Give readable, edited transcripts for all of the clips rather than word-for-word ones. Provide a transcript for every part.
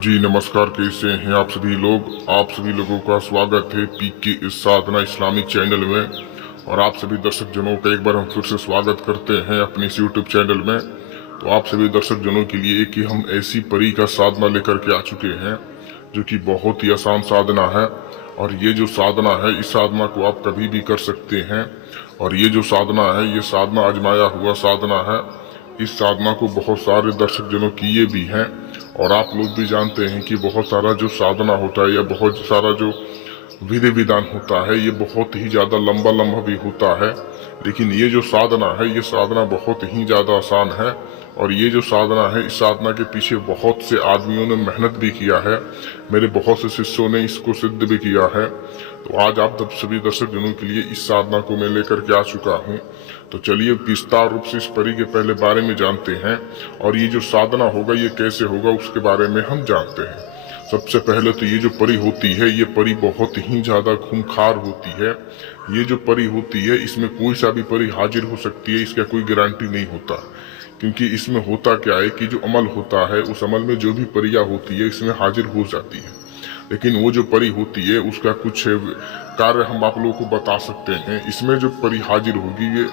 जी नमस्कार, कैसे हैं आप सभी लोग। आप सभी लोगों का स्वागत है पीके इस साधना इस्लामिक चैनल में। और आप सभी दर्शक जनों का एक बार हम फिर से स्वागत करते हैं अपने इस यूट्यूब चैनल में। तो आप सभी दर्शक जनों के लिए कि हम ऐसी परी का साधना लेकर के आ चुके हैं जो कि बहुत ही आसान साधना है। और ये जो साधना है, इस साधना को आप कभी भी कर सकते हैं। और ये जो साधना है, ये साधना आजमाया हुआ साधना है। इस साधना को बहुत सारे दर्शक जनों किए भी हैं। और आप लोग भी जानते हैं कि बहुत सारा जो साधना होता है या बहुत सारा जो विधि विधान होता है, ये बहुत ही ज्यादा लंबा लंबा भी होता है। लेकिन ये जो साधना है, ये साधना बहुत ही ज्यादा आसान है। और ये जो साधना है, इस साधना के पीछे बहुत से आदमियों ने मेहनत भी किया है। मेरे बहुत से शिष्यों ने इसको सिद्ध भी किया है। तो आज आप सभी दर्शक जनों के लिए इस साधना को मैं लेकर के आ चुका हूँ। तो चलिए विस्तार रूप से इस परी के पहले बारे में जानते हैं। और ये जो साधना होगा, ये कैसे होगा, उसके बारे में हम जानते हैं। सबसे पहले तो ये जो परी होती है, ये परी बहुत ही ज्यादा खूंखार होती है। ये जो परी होती है, इसमें कोई सा भी परी हाजिर हो सकती है, इसका कोई गारंटी नहीं होता। क्योंकि इसमें होता क्या है कि जो अमल होता है, उस अमल में जो भी परियां होती है, इसमें हाजिर हो जाती है। लेकिन वो जो परी होती है, उसका कुछ कार्य हम आप लोगों को बता सकते हैं। इसमें जो परी हाजिर होगी, ये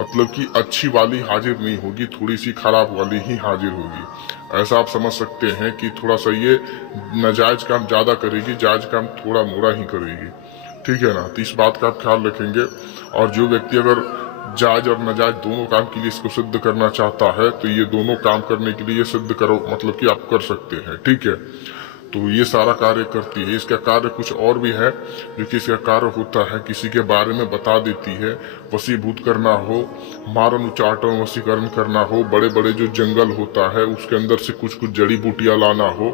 मतलब कि अच्छी वाली हाजिर नहीं होगी, थोड़ी सी खराब वाली ही हाजिर होगी। ऐसा आप समझ सकते हैं कि थोड़ा सा ये नाजायज काम ज्यादा करेगी, जायज काम थोड़ा मोड़ा ही करेगी। ठीक है ना। तो इस बात का आप ख्याल रखेंगे। और जो व्यक्ति अगर जायज और नाजायज दोनों काम के लिए इसको सिद्ध करना चाहता है, तो ये दोनों काम करने के लिए सिद्ध करो, मतलब कि आप कर सकते हैं। ठीक है। तो ये सारा कार्य करती है। इसका कार्य कुछ और भी है, जो कि इसका कार्य होता है किसी के बारे में बता देती है। वसीभूत करना हो, मारन उच्चाटन वसीकरण करना हो, बड़े बड़े जो जंगल होता है उसके अंदर से कुछ कुछ जड़ी बूटियां लाना हो,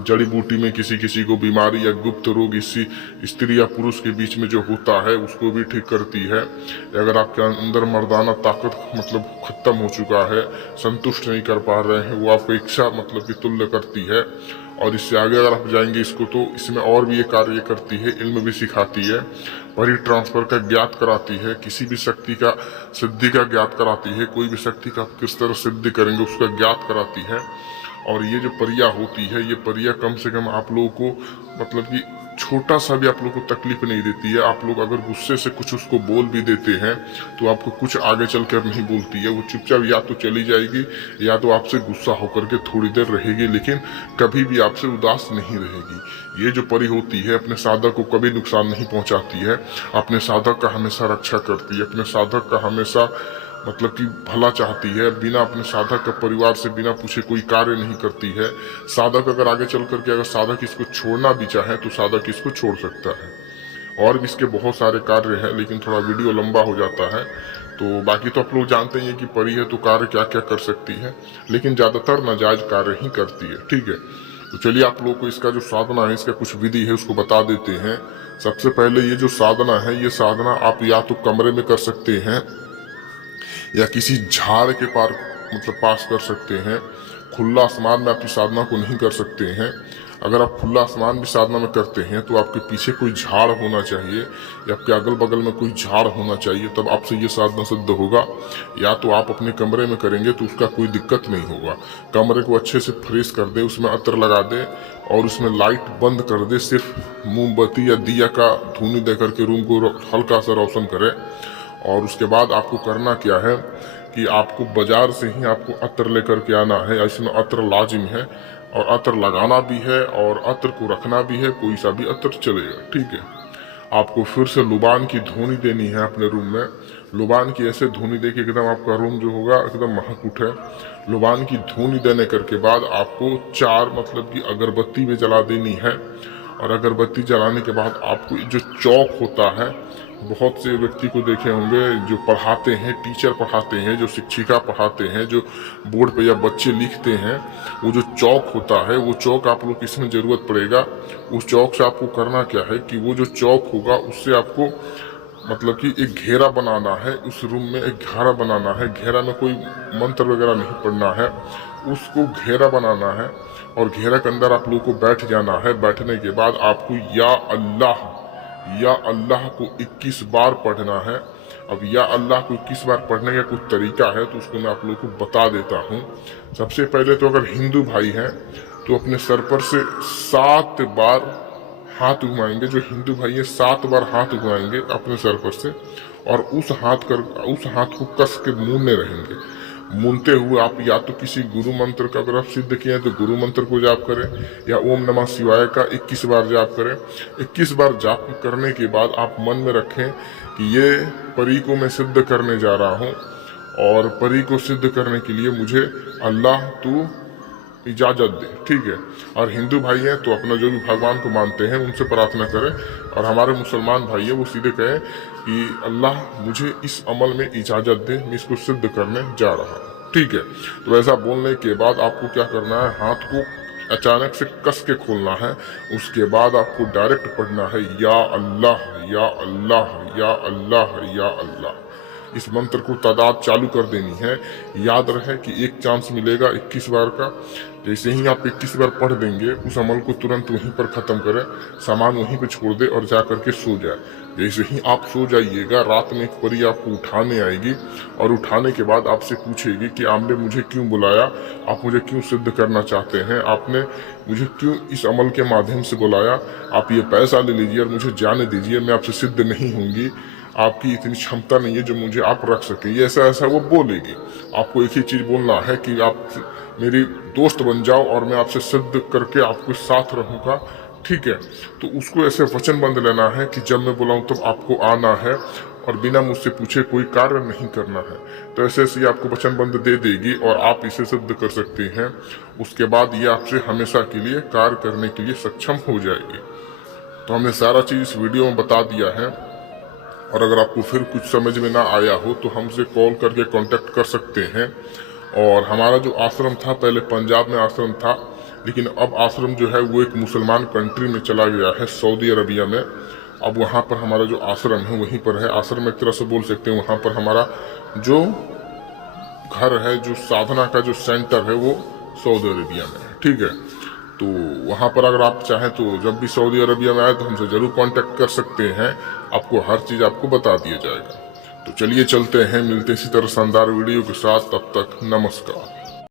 जड़ी बूटी में किसी किसी को बीमारी या गुप्त रोग इसी स्त्री या पुरुष के बीच में जो होता है, उसको भी ठीक करती है। अगर आपके अंदर मर्दाना ताकत मतलब खत्म हो चुका है, संतुष्ट नहीं कर पा रहे हैं, वो आपको इच्छा मतलब कि तुल्य करती है। और इससे आगे अगर आप जाएंगे इसको, तो इसमें और भी ये कार्य करती है, इल्म भी सिखाती है, परी ट्रांसफर का ज्ञात कराती है, किसी भी शक्ति का सिद्धि का ज्ञात कराती है, कोई भी शक्ति का किस तरह सिद्धि करेंगे उसका ज्ञात कराती है। और ये जो परिया होती है, ये परिया कम से कम आप लोगों को मतलब कि छोटा सा भी आप लोग को तकलीफ नहीं देती है। आप लोग अगर गुस्से से कुछ उसको बोल भी देते हैं, तो आपको कुछ आगे चलकर नहीं बोलती है। वो चुपचाप या तो चली जाएगी, या तो आपसे गुस्सा होकर के थोड़ी देर रहेगी, लेकिन कभी भी आपसे उदास नहीं रहेगी। ये जो परी होती है, अपने साधक को कभी नुकसान नहीं पहुंचाती है, अपने साधक का हमेशा रक्षा करती है, अपने साधक का हमेशा मतलब कि भला चाहती है। बिना अपने साधक का परिवार से बिना पूछे कोई कार्य नहीं करती है। साधक अगर आगे चल करके अगर साधक इसको छोड़ना भी चाहे, तो साधक इसको छोड़ सकता है। और भी इसके बहुत सारे कार्य हैं, लेकिन थोड़ा वीडियो लंबा हो जाता है। तो बाकी तो आप लोग जानते हैं कि परी है तो कार्य क्या क्या कर सकती है, लेकिन ज्यादातर नाजायज कार्य ही करती है। ठीक है। तो चलिए आप लोग को इसका जो साधना है, इसका कुछ विधि है, उसको बता देते हैं। सबसे पहले ये जो साधना है, ये साधना आप या तो कमरे में कर सकते हैं, या किसी झाड़ के पास कर सकते हैं। खुला आसमान में आप इस साधना को नहीं कर सकते हैं। अगर आप खुला आसमान भी साधना में करते हैं, तो आपके पीछे कोई झाड़ होना चाहिए, या आपके अगल बगल में कोई झाड़ होना चाहिए, तब आपसे ये साधना सिद्ध होगा। या तो आप अपने कमरे में करेंगे तो उसका कोई दिक्कत नहीं होगा। कमरे को अच्छे से फ्रेश कर दे, उसमें अत्र लगा दे, और उसमें लाइट बंद कर दे, सिर्फ मोमबत्ती या दिया का धूनी दे करके रूम को हल्का सा रोशन करे। और उसके बाद आपको करना क्या है कि आपको बाजार से ही आपको अत्र लेकर के आना है। इसमें अत्र लाजिम है, और अत्र लगाना भी है, और अत्र को रखना भी है। कोई सा भी अत्र चलेगा। ठीक है। आपको फिर से लुबान की धुनी देनी है अपने रूम में। लुबान की ऐसे धुनी दे के एकदम आपका रूम जो होगा एकदम महक उठे। लुबान की धुनी देने करके बाद आपको 4 मतलब की अगरबत्ती भी जला देनी है। और अगरबत्ती जलाने के बाद आपको जो चौक होता है, बहुत से व्यक्ति को देखे होंगे जो पढ़ाते हैं, टीचर पढ़ाते हैं, जो शिक्षिका पढ़ाते हैं, जो बोर्ड पे या बच्चे लिखते हैं, वो जो चौक होता है, वो चौक आप लोग किसमें जरूरत पड़ेगा। उस चौक से आपको करना क्या है कि वो जो चौक होगा, उससे आपको मतलब कि एक घेरा बनाना है। उस रूम में एक घेरा बनाना है। घेरा में कोई मंत्र वगैरह नहीं पढ़ना है, उसको घेरा बनाना है। और घेरा के अंदर आप लोगों को बैठ जाना है। बैठने के बाद आपको या अल्लाह को 21 बार पढ़ना है। अब या अल्लाह को 21 बार पढ़ने का कुछ तरीका है, तो उसको मैं आप लोगों को बता देता हूँ। सबसे पहले तो अगर हिंदू भाई हैं, तो अपने सर पर से 7 बार हाथ घुमाएंगे। जो हिंदू भाई है 7 बार हाथ घुमाएंगे अपने सर पर से, और उस हाथ को कस के मूंदने रहेंगे। मूंदते हुए आप या तो किसी गुरु मंत्र का, अगर आप सिद्ध किए हैं तो गुरु मंत्र को जाप करें, या ओम नमः शिवाय का 21 बार जाप करें। 21 बार जाप करने के बाद आप मन में रखें कि ये परी को मैं सिद्ध करने जा रहा हूँ, और परी को सिद्ध करने के लिए मुझे अल्लाह तू इजाज़त दे। ठीक है। और हिंदू भाई हैं तो अपना जो भी भगवान को मानते हैं उनसे प्रार्थना करें, और हमारे मुसलमान भाई हैं वो सीधे कहें कि अल्लाह मुझे इस अमल में इजाज़त दे, मैं इसको सिद्ध करने जा रहा हूँ। ठीक है। तो ऐसा बोलने के बाद आपको क्या करना है, हाथ को अचानक से कस के खोलना है। उसके बाद आपको डायरेक्ट पढ़ना है या अल्लाह या अल्लाह या अल्लाह या अल्लाह। इस मंत्र को तादाद चालू कर देनी है। याद रहे कि एक चांस मिलेगा 21 बार का। जैसे ही आप 21 बार पढ़ देंगे, उस अमल को तुरंत वहीं पर ख़त्म करें, सामान वहीं पर छोड़ दे और जा करके सो जाए। जैसे ही आप सो जाइएगा, रात में एक परी आपको उठाने आएगी, और उठाने के बाद आपसे पूछेगी कि आपने मुझे क्यों बुलाया, आप मुझे क्यों सिद्ध करना चाहते हैं, आपने मुझे क्यों इस अमल के माध्यम से बुलाया, आप ये पैसा ले लीजिए और मुझे जाने दीजिए, मैं आपसे सिद्ध नहीं होंगी, आपकी इतनी क्षमता नहीं है जो मुझे आप रख सके। ये ऐसा ऐसा वो बोलेगी। आपको एक ही चीज़ बोलना है कि आप मेरी दोस्त बन जाओ और मैं आपसे सिद्ध करके आपके साथ रहूँगा। ठीक है। तो उसको ऐसे वचनबंध लेना है कि जब मैं बुलाऊं तब आपको आना है, और बिना मुझसे पूछे कोई कार्य नहीं करना है। तो ऐसे ऐसे आपको वचनबंध दे देगी और आप इसे सिद्ध कर सकते हैं। उसके बाद ये आपसे हमेशा के लिए कार्य करने के लिए सक्षम हो जाएगी। तो हमने सारा चीज़ इस वीडियो में बता दिया है, और अगर आपको फिर कुछ समझ में ना आया हो तो हमसे कॉल करके कांटेक्ट कर सकते हैं। और हमारा जो आश्रम था, पहले पंजाब में आश्रम था, लेकिन अब आश्रम जो है वो एक मुसलमान कंट्री में चला गया है, सऊदी अरबिया में। अब वहाँ पर हमारा जो आश्रम है वहीं पर है। आश्रम एक तरह से बोल सकते हैं, वहाँ पर हमारा जो घर है, जो साधना का जो सेंटर है, वो सऊदी अरबिया में है। ठीक है। तो वहाँ पर अगर आप चाहें तो जब भी सऊदी अरबिया में आए तो हमसे ज़रूर कांटेक्ट कर सकते हैं। आपको हर चीज़ आपको बता दिया जाएगा। तो चलिए चलते हैं, मिलते हैं इसी तरह शानदार वीडियो के साथ। तब तक नमस्कार।